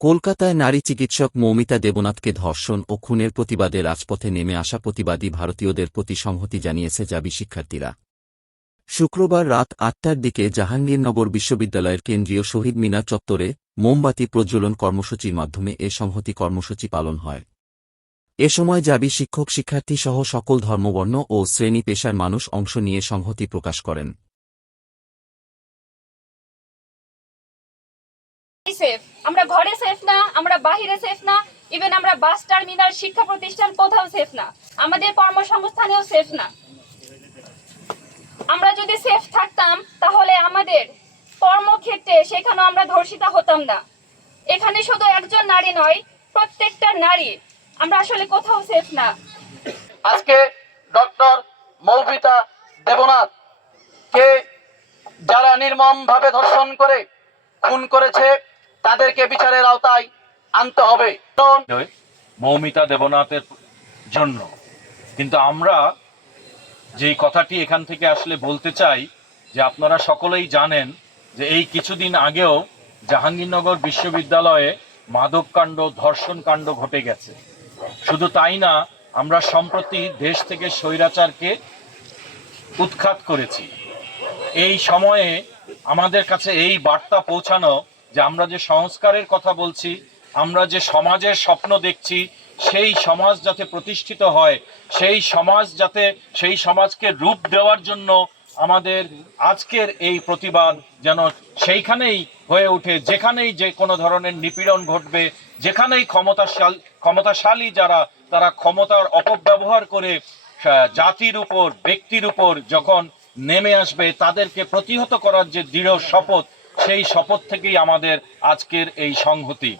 কলকাতায় নারী চিকিৎসক মৌমিতা দেবনাথকে ধর্ষণ ও খুনের প্রতিবাদে রাজপথে নেমে আসা প্রতিবাদী ভারতীয়দের প্রতি সংহতি জানিয়েছে জাবি শিক্ষার্থীরা। শুক্রবার রাত আটটার দিকে জাহাঙ্গীরনগর বিশ্ববিদ্যালয়ের কেন্দ্রীয় শহীদ মিনার চত্বরে মোমবাতি প্রজ্বলন কর্মসূচির মাধ্যমে এ সংহতি কর্মসূচি পালন হয়। এ সময় জাবি শিক্ষক শিক্ষার্থী সহ সকল ধর্মবর্ণ ও শ্রেণি পেশার মানুষ অংশ নিয়ে সংহতি প্রকাশ করেন। সেফ আমরা ঘরে সেফ না, আমরা বাহিরে সেফ না ইভেন আমরা বাস টার্মিনাল শিক্ষা প্রতিষ্ঠান কোথাও সেফ না। আমাদের কর্মসংস্থানেও সেফ না। আমরা যদি সেফ থাকতাম, তাহলে আমাদের কর্মক্ষেত্রে সেখানেও আমরা ধর্ষিতা হতাম না। এখানে শুধু একজন নারী নয়, প্রত্যেকটা নারী। আমরা আসলে কোথাও সেফ না। আজকে ডক্টর মৌমিতা দেবনাথ কে যারা নির্মম ভাবে ধর্ষণ করে, খুন করেছে তাদেরকে বিচারের আওতায় আনতে হবে। মৌমিতা দেবনাথের জন্য। কিন্তু আমরা যে কথাটি এখান থেকে আসলে বলতে চাই, যে আপনারা সকলেই জানেন যে এই কিছুদিন আগেও জাহাঙ্গীরনগর বিশ্ববিদ্যালয়ে মাদককাণ্ড ধর্ষণ কাণ্ড ঘটে গেছে। শুধু তাই না, আমরা সম্প্রতি দেশ থেকে স্বৈরাচারকে উৎখাত করেছি। এই সময়ে আমাদের কাছে এই বার্তা পৌঁছানো যে আমরা যে সংস্কারের কথা বলছি, আমরা যে সমাজের স্বপ্ন দেখছি, সেই সমাজ যাতে প্রতিষ্ঠিত হয়, সেই সমাজ যাতে, সেই সমাজকে রূপ দেওয়ার জন্য আমাদের আজকের এই প্রতিবাদ যেন সেইখানেই হয়ে ওঠে, যেখানেই যে কোনো ধরনের নিপীড়ন ঘটবে, যেখানেই ক্ষমতাশাল, ক্ষমতাশালী যারা, তারা ক্ষমতার অপব্যবহার করে জাতির উপর, ব্যক্তির উপর যখন নেমে আসবে, তাদেরকে প্রতিহত করার যে দৃঢ় শপথ সেই শপথ থেকেই আমাদের আজকের এই সংহতি।